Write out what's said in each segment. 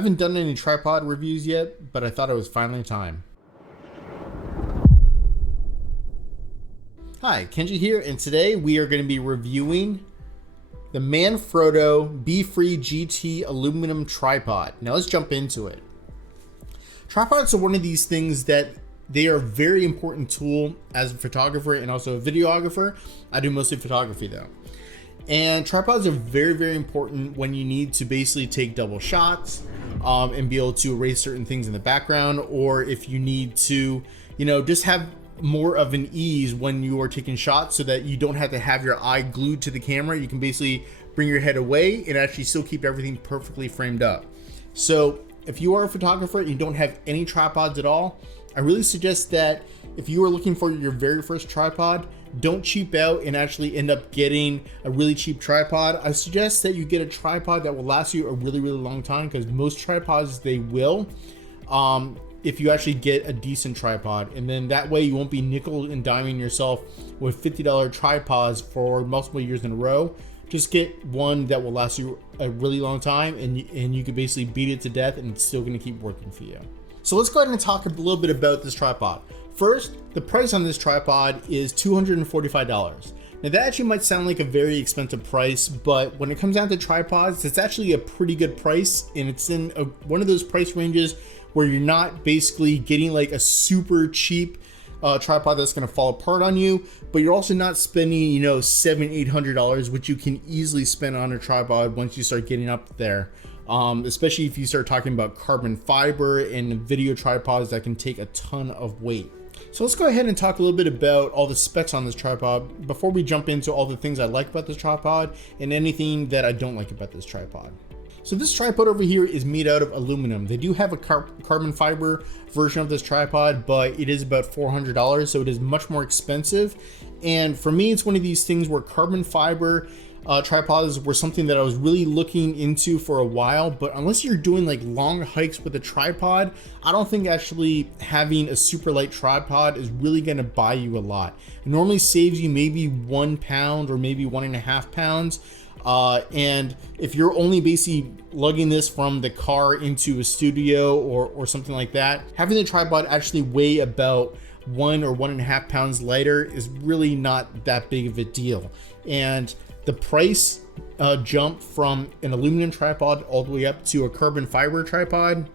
haven't done any tripod reviews yet, but I thought it was finally time. Hi, Kenji here, and today we are going to be reviewing the Manfrotto Befree GT aluminum tripod. Now let's jump into it. Tripods are one of these things that they are a very important tool as a photographer and also a videographer. I do mostly photography though. And tripods are very, very important when you need to basically take double shots and be able to erase certain things in the background, or if you need to, just have more of an ease when you are taking shots so that you don't have to have your eye glued to the camera. You can basically bring your head away and actually still keep everything perfectly framed up. So if you are a photographer and you don't have any tripods at all, I really suggest that if you are looking for your very first tripod, don't cheap out and actually end up getting a really cheap tripod. I suggest that you get a tripod that will last you a really, really long time, because most tripods, they will, if you actually get a decent tripod. And then that way you won't be nickel and diming yourself with $50 tripods for multiple years in a row. Just get one that will last you a really long time, and you can basically beat it to death and it's still going to keep working for you. So let's go ahead and talk a little bit about this tripod. First, the price on this tripod is $245. Now that actually might sound like a very expensive price, but when it comes down to tripods, it's actually a pretty good price, and it's in one of those price ranges where you're not basically getting like a super cheap tripod that's going to fall apart on you, but you're also not spending, $700-800, which you can easily spend on a tripod once you start getting up there. Especially if you start talking about carbon fiber and video tripods that can take a ton of weight. So let's go ahead and talk a little bit about all the specs on this tripod before we jump into all the things I like about this tripod and anything that I don't like about this tripod. So this tripod over here is made out of aluminum. They do have a carbon fiber version of this tripod, but it is about $400, so it is much more expensive. And for me, it's one of these things where carbon fiber tripods were something that I was really looking into for a while, but unless you're doing like long hikes with a tripod, I don't think actually having a super light tripod is really going to buy you a lot. It normally saves you maybe 1 pound or maybe 1.5 pounds. And if you're only basically lugging this from the car into a studio or something like that, having the tripod actually weigh about 1 or 1.5 pounds lighter is really not that big of a deal. And the price jump from an aluminum tripod all the way up to a carbon fiber tripod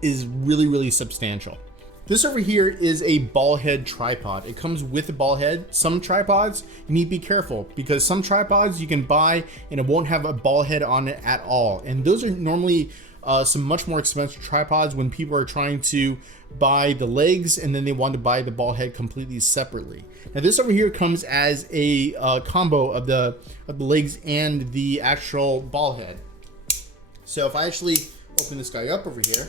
is really, really substantial. This over here is a ball head tripod. It comes with a ball head. Some tripods, you need to be careful, because some tripods you can buy and it won't have a ball head on it at all. And those are normally some much more expensive tripods when people are trying to buy the legs and then they want to buy the ball head completely separately. Now this over here comes as a combo of the legs and the actual ball head. So if I actually open this guy up over here,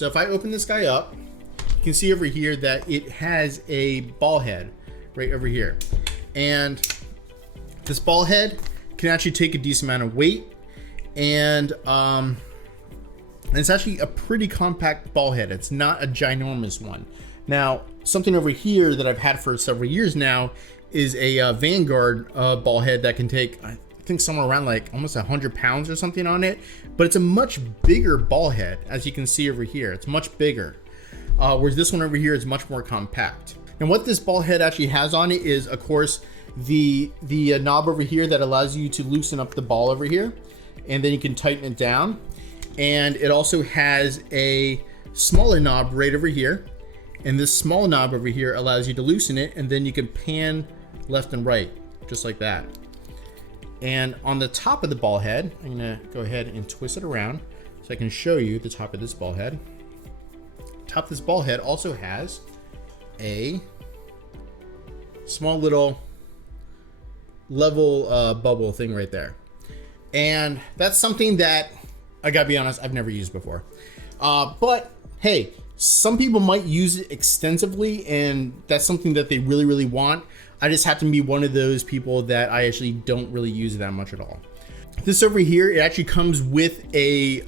you can see over here that it has a ball head right over here. And this ball head can actually take a decent amount of weight, and it's actually a pretty compact ball head. It's not a ginormous one. Now, something over here that I've had for several years now is a Vanguard ball head that can take, I think, somewhere around like almost 100 pounds or something on it, but it's a much bigger ball head. As you can see over here, it's much bigger, whereas this one over here is much more compact. And what this ball head actually has on it is, of course, the knob over here that allows you to loosen up the ball over here, and then you can tighten it down. And it also has a smaller knob right over here, and this small knob over here allows you to loosen it, and then you can pan left and right just like that. And on the top of the ball head, I'm gonna go ahead and twist it around so I can show you the top of this ball head. Top of this ball head also has a small little level bubble thing right there. And that's something that, I gotta be honest, I've never used before. But hey, some people might use it extensively, and that's something that they really, really want. I just happen to be one of those people that I actually don't really use it that much at all. This over here, it actually comes with a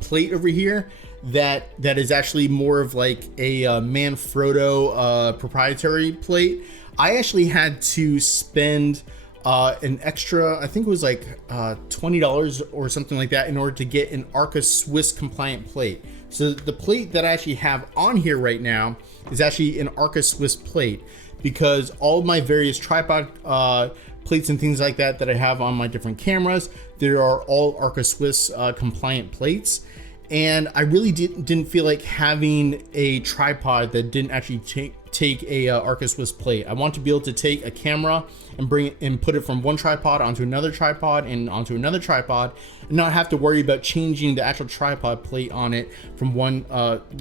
plate over here that is actually more of like a Manfrotto proprietary plate. I actually had to spend an extra, I think it was like $20 or something like that, in order to get an ARCA Swiss compliant plate. So the plate that I actually have on here right now is actually an ARCA Swiss plate, because all of my various tripod plates and things like that I have on my different cameras, there are all ARCA Swiss compliant plates. And I really didn't feel like having a tripod that didn't actually take a ARCA Swiss plate. I want to be able to take a camera and bring it and put it from one tripod onto another tripod and onto another tripod, and not have to worry about changing the actual tripod plate on it from one,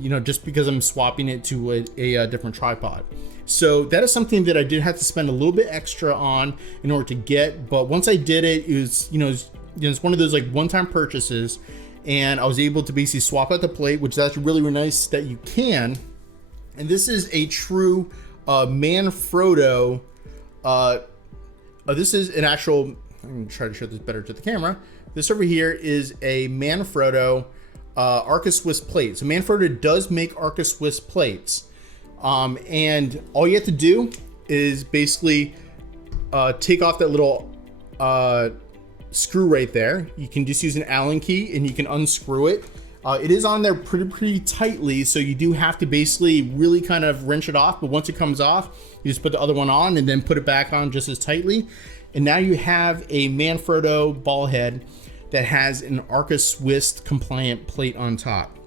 you know, just because I'm swapping it to a different tripod. So that is something that I did have to spend a little bit extra on in order to get, but once I did it, it was, it's one of those like one-time purchases, and I was able to basically swap out the plate, which is actually really, really nice that you can. And this is a true Manfrotto. This is an actual, I'm gonna try to show this better to the camera. This over here is a Manfrotto ARCA Swiss plate. So Manfrotto does make ARCA Swiss plates. And all you have to do is basically take off that little screw right there. You can just use an Allen key and you can unscrew it. It is on there pretty tightly, so you do have to basically really kind of wrench it off, but once it comes off, you just put the other one on and then put it back on just as tightly. And now you have a Manfrotto ball head that has an ARCA Swiss compliant plate on top.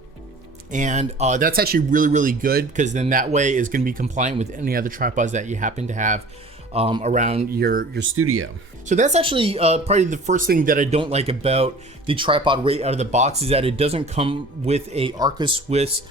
And that's actually really, really good, because then that way is going to be compliant with any other tripods that you happen to have around your studio. So that's actually probably the first thing that I don't like about the tripod right out of the box, is that it doesn't come with a ARCA Swiss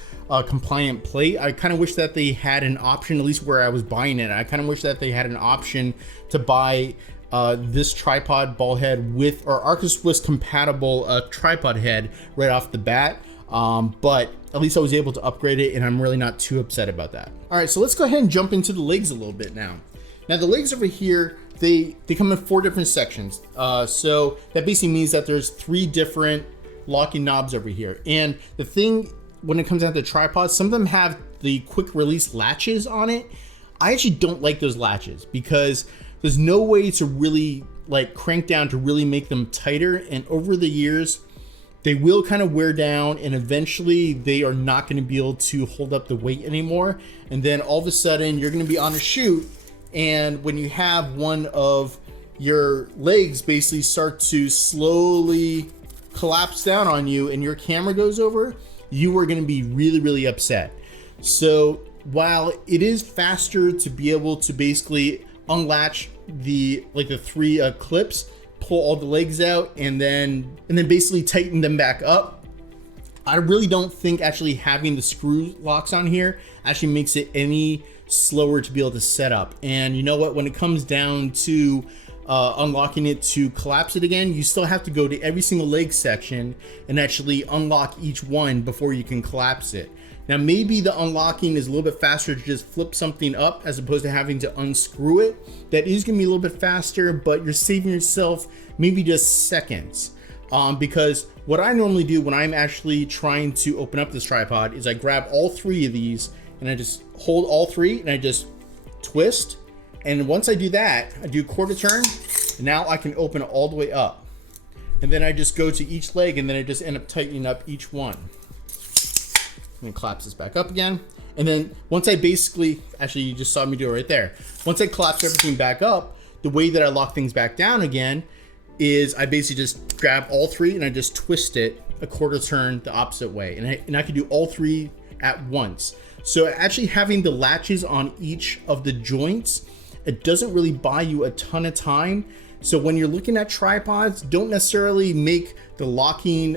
compliant plate. I kind of wish that they had an option, at least where I was buying it. I kind of wish that they had an option to buy this tripod ball head with, or ARCA Swiss compatible tripod head right off the bat. But at least I was able to upgrade it, and I'm really not too upset about that. All right, so let's go ahead and jump into the legs a little bit now. Now the legs over here, they come in 4 different sections. So that basically means that there's 3 different locking knobs over here. And the thing, when it comes down to tripods, some of them have the quick release latches on it. I actually don't like those latches, because there's no way to really like crank down to really make them tighter. And over the years, they will kind of wear down, and eventually they are not going to be able to hold up the weight anymore. And then all of a sudden you're going to be on a shoot, and when you have one of your legs basically start to slowly collapse down on you and your camera goes over, you are going to be really, really upset. So while it is faster to be able to basically unlatch the 3 clips, pull all the legs out, and then basically tighten them back up, I really don't think actually having the screw locks on here actually makes it any slower to be able to set up. And you know what, when it comes down to unlocking it to collapse it again, you still have to go to every single leg section and actually unlock each one before you can collapse it. Now maybe the unlocking is a little bit faster to just flip something up as opposed to having to unscrew it. That is gonna be a little bit faster, but you're saving yourself maybe just seconds. Because what I normally do when I'm actually trying to open up this tripod is I grab all 3 of these and I just hold all 3 and I just twist. And once I do that, I do a quarter turn, and now I can open it all the way up. And then I just go to each leg, and then I just end up tightening up each one. And collapse this back up again. And then once I basically, actually you just saw me do it right there. Once I collapse everything back up, the way that I lock things back down again is I basically just grab all 3 and I just twist it a quarter turn the opposite way. And I can do all 3 at once. So actually having the latches on each of the joints, it doesn't really buy you a ton of time. So when you're looking at tripods, don't necessarily make the locking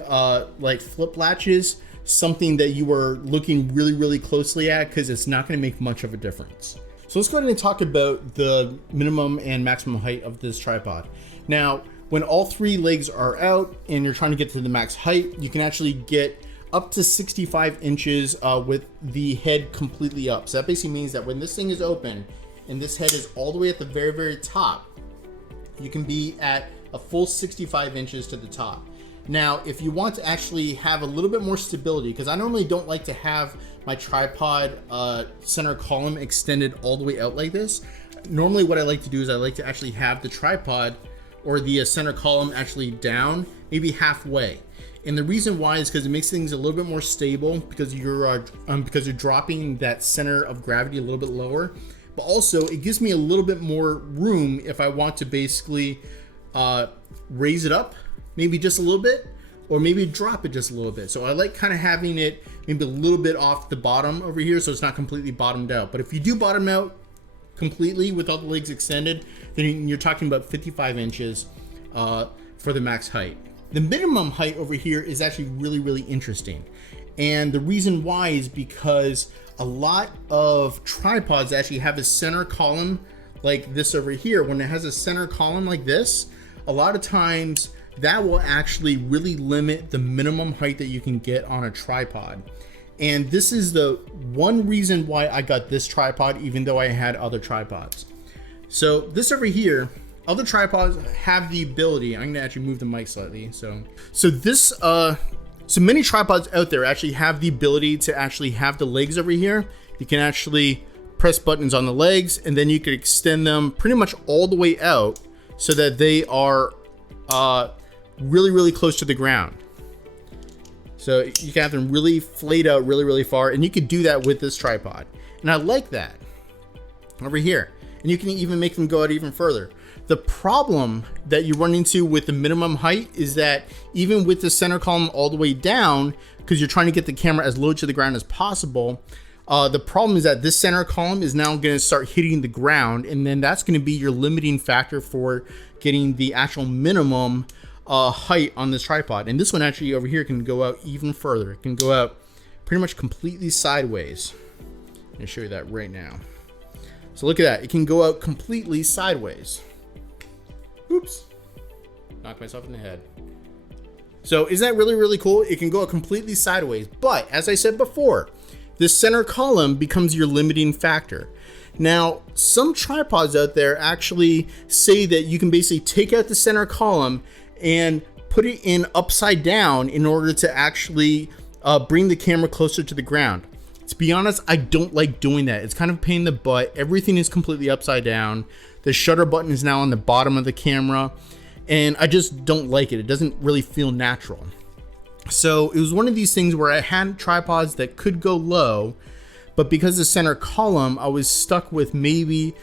like flip latches something that you are looking really, really closely at, because it's not going to make much of a difference. So let's go ahead and talk about the minimum and maximum height of this tripod. Now, when all 3 legs are out and you're trying to get to the max height, you can actually get up to 65 inches with the head completely up. So that basically means that when this thing is open and this head is all the way at the very, very top, you can be at a full 65 inches to the top. Now, if you want to actually have a little bit more stability, because I normally don't like to have my tripod center column extended all the way out like this, Normally what I like to do is I like to actually have the tripod or the center column actually down, maybe halfway. And the reason why is because it makes things a little bit more stable because you're dropping that center of gravity a little bit lower. But also it gives me a little bit more room if I want to basically raise it up, maybe just a little bit, or maybe drop it just a little bit. So I like kind of having it maybe a little bit off the bottom over here so it's not completely bottomed out. But if you do bottom out completely with all the legs extended, then you're talking about 55 inches for the max height. The minimum height over here is actually really interesting. And the reason why is because a lot of tripods actually have a center column like this over here. When it has a center column like this, a lot of times that will actually really limit the minimum height that you can get on a tripod. And this is the one reason why I got this tripod, even though I had other tripods. So this over here, other tripods have the ability, I'm gonna actually move the mic slightly. So many tripods out there actually have the ability to actually have the legs over here. You can actually press buttons on the legs, and then you could extend them pretty much all the way out so that they are really close to the ground. So you can have them really flayed out really far, and you could do that with this tripod. And I like that over here. And you can even make them go out even further. The problem that you run into with the minimum height is that even with the center column all the way down, because you're trying to get the camera as low to the ground as possible, the problem is that this center column is now going to start hitting the ground, and then that's going to be your limiting factor for getting the actual minimum height on this tripod. And this one actually over here can go out even further. It can go out pretty much completely sideways. I'm going to show you that right now. So look at that. It can go out completely sideways. Oops. Knocked myself in the head. So isn't that really cool? It can go out completely sideways. But as I said before, this center column becomes your limiting factor. Now, some tripods out there actually say that you can basically take out the center column and put it in upside down in order to actually bring the camera closer to the ground. To be honest, I don't like doing that. It's kind of a pain in the butt. Everything is completely upside down. The shutter button is now on the bottom of the camera, and I just don't like it. It doesn't really feel natural. So it was one of these things where I had tripods that could go low, but because of the center column, I was stuck with maybe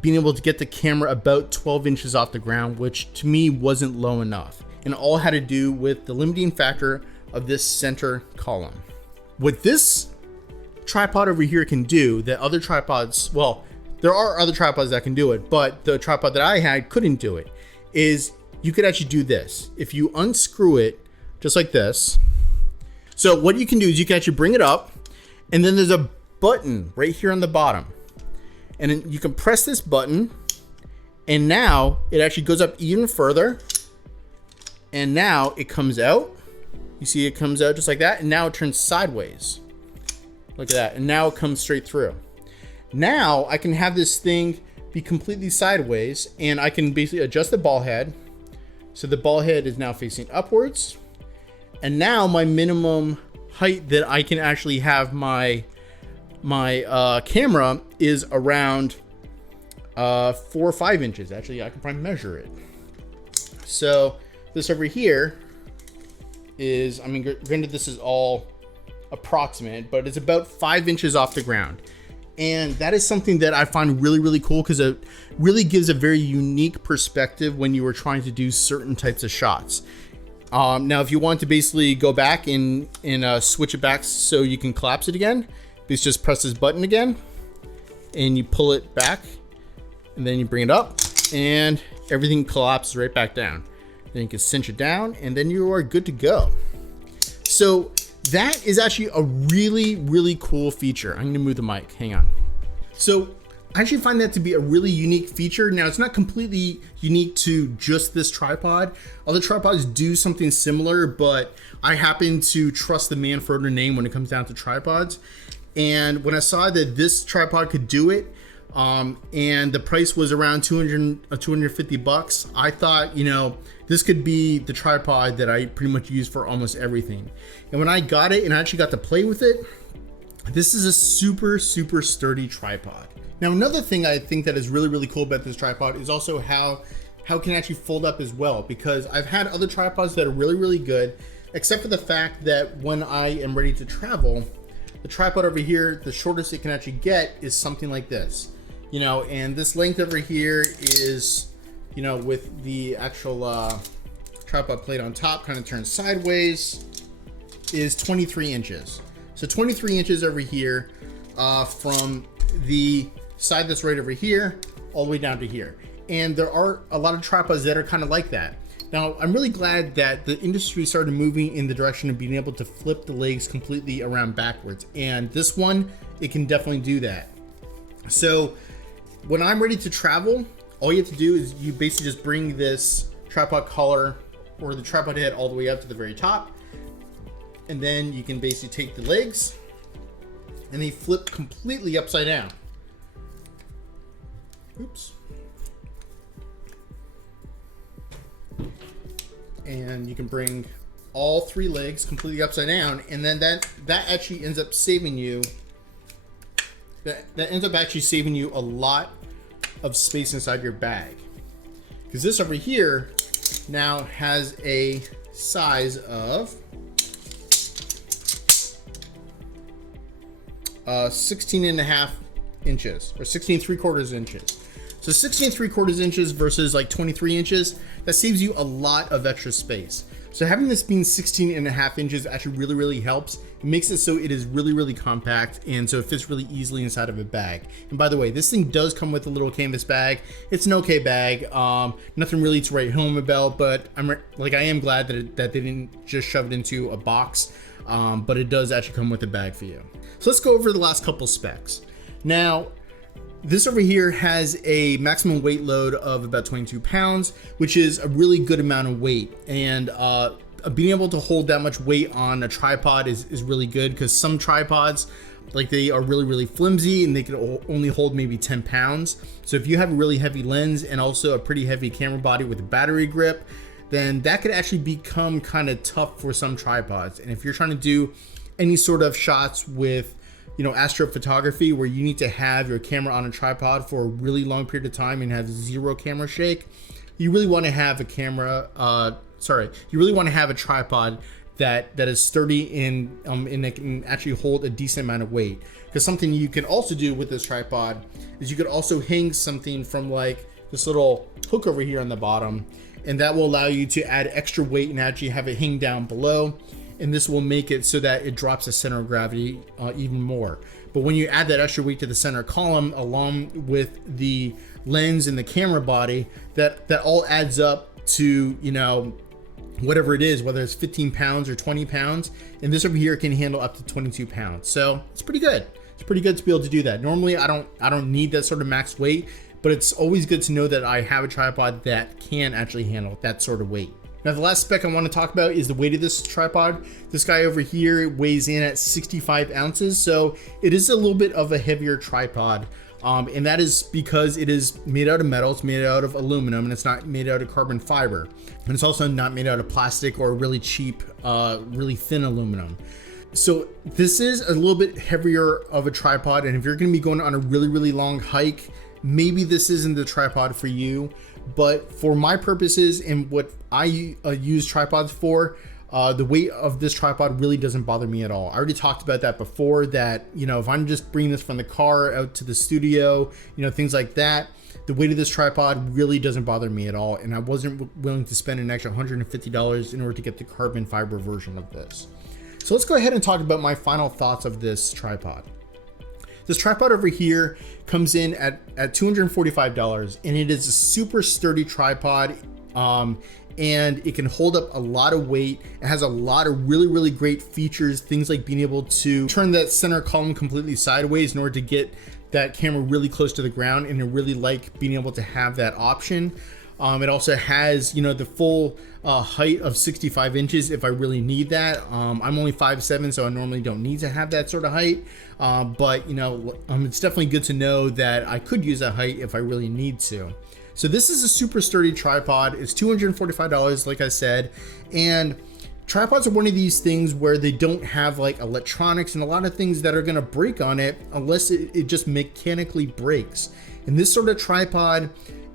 being able to get the camera about 12 inches off the ground, which to me wasn't low enough. And all had to do with the limiting factor of this center column. What this tripod over here can do that other tripods, well, there are other tripods that can do it, but the tripod that I had couldn't do it, is you could actually do this. If you unscrew it just like this, so what you can do is you can actually bring it up, and then there's a button right here on the bottom, and then you can press this button, and now it actually goes up even further, and now it comes out. You see it comes out just like that, and now it turns sideways. Look at that, and now it comes straight through. Now I can have this thing be completely sideways, and I can basically adjust the ball head. So the ball head is now facing upwards. And now my minimum height that I can actually have my camera is around 4 or 5 inches. Actually, I can probably measure it. So this over here is, I mean, granted this is all approximate, but it's about 5 inches off the ground. And that is something that I find really cool, because it really gives a very unique perspective when you are trying to do certain types of shots. Now, if you want to basically go back and switch it back so you can collapse it again, just press this button again, and you pull it back, and then you bring it up, and everything collapses right back down. Then you can cinch it down, and then you are good to go. So that is actually a really cool feature. I'm gonna move the mic, hang on. So I actually find that to be a really unique feature. Now, it's not completely unique to just this tripod. Other tripods do something similar, but I happen to trust the Manfrotto name when it comes down to tripods. And when I saw that this tripod could do it, and the price was around 250 bucks, I thought, you know, this could be the tripod that I pretty much use for almost everything. And when I got it and I actually got to play with it, this is a super sturdy tripod. Now, another thing I think that is really, really cool about this tripod is also how it can actually fold up as well, because I've had other tripods that are really, really good, except for the fact that when I am ready to travel, the tripod over here, the shortest it can actually get is something like this, you know, and this length over here is, you know, with the actual tripod plate on top kind of turns sideways, is 23 inches. So 23 inches over here from the side that's right over here all the way down to here. And there are a lot of tripods that are kind of like that. Now, I'm really glad that the industry started moving in the direction of being able to flip the legs completely around backwards. And this one, it can definitely do that. So when I'm ready to travel, all you have to do is you basically just bring this tripod collar or the tripod head all the way up to the very top. And then you can basically take the legs and they flip completely upside down. Oops. And you can bring all three legs completely upside down, and then that actually ends up saving you a lot of space inside your bag, because this over here now has a size of 16.5 inches or 16.75 inches. So 16.75 inches versus like 23 inches, that saves you a lot of extra space. So having this being 16.5 inches actually really, really helps. It makes it so it is really, really compact, and so it fits really easily inside of a bag. And by the way, this thing does come with a little canvas bag. It's an okay bag, nothing really to write home about, but I am glad that they didn't just shove it into a box, but it does actually come with a bag for you. So let's go over the last couple specs. Now, this over here has a maximum weight load of about 22 pounds, which is a really good amount of weight. And being able to hold that much weight on a tripod is really good, because some tripods, like, they are really, really flimsy and they can only hold maybe 10 pounds. So if you have a really heavy lens and also a pretty heavy camera body with a battery grip, then that could actually become kind of tough for some tripods. And if you're trying to do any sort of shots with, you know, astrophotography, where you need to have your camera on a tripod for a really long period of time and have zero camera shake, you really want to have a tripod that is sturdy and that can actually hold a decent amount of weight. Because something you can also do with this tripod is you could also hang something from like this little hook over here on the bottom, and that will allow you to add extra weight and actually have it hang down below. And this will make it so that it drops the center of gravity even more. But when you add that extra weight to the center column along with the lens and the camera body, that all adds up to, you know, whatever it is, whether it's 15 pounds or 20 pounds. And this over here can handle up to 22 pounds. So it's pretty good. It's pretty good to be able to do that. Normally I don't need that sort of max weight, but it's always good to know that I have a tripod that can actually handle that sort of weight. Now, the last spec I want to talk about is the weight of this tripod. This guy over here weighs in at 65 ounces, so it is a little bit of a heavier tripod. And that is because it is made out of metal, it's made out of aluminum, and it's not made out of carbon fiber. And it's also not made out of plastic or really cheap, really thin aluminum. So this is a little bit heavier of a tripod, and if you're going to be going on a really, really long hike, maybe this isn't the tripod for you. But for my purposes and what I use tripods for, the weight of this tripod really doesn't bother me at all. I already talked about that before, that, you know, if I'm just bringing this from the car out to the studio, you know, things like that, the weight of this tripod really doesn't bother me at all. And I wasn't willing to spend an extra $150 in order to get the carbon fiber version of this. So let's go ahead and talk about my final thoughts of this tripod. This tripod over here comes in at $245, and it is a super sturdy tripod, and it can hold up a lot of weight. It has a lot of really, really great features, things like being able to turn that center column completely sideways in order to get that camera really close to the ground, and I really like being able to have that option. It also has, you know, the full height of 65 inches if I really need that. I'm only 5'7", so I normally don't need to have that sort of height. But, you know, it's definitely good to know that I could use that height if I really need to. So this is a super sturdy tripod. It's $245, like I said. And tripods are one of these things where they don't have like electronics and a lot of things that are going to break on it unless it just mechanically breaks. And this sort of tripod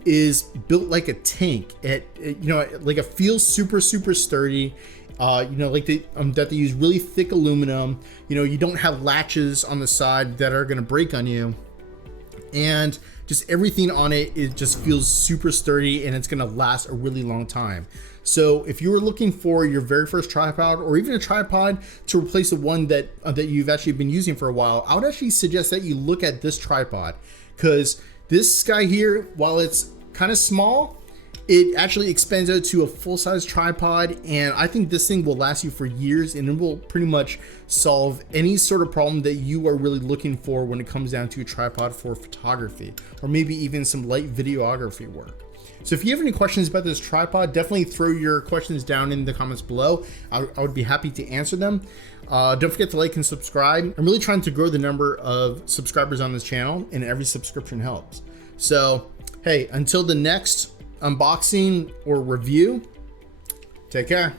is built like a tank. You know, like it feels super sturdy. You know, like that they use really thick aluminum. You know, you don't have latches on the side that are going to break on you, and just everything on it just feels super sturdy, and it's going to last a really long time. So if you were looking for your very first tripod, or even a tripod to replace the one that you've actually been using for a while, I would actually suggest that you look at this tripod, because this guy here, while it's kind of small, it actually expands out to a full-size tripod, and I think this thing will last you for years, and it will pretty much solve any sort of problem that you are really looking for when it comes down to a tripod for photography, or maybe even some light videography work. So if you have any questions about this tripod, definitely throw your questions down in the comments below. I would be happy to answer them. Don't forget to like and subscribe. I'm really trying to grow the number of subscribers on this channel, and every subscription helps. So hey, until the next unboxing or review, take care.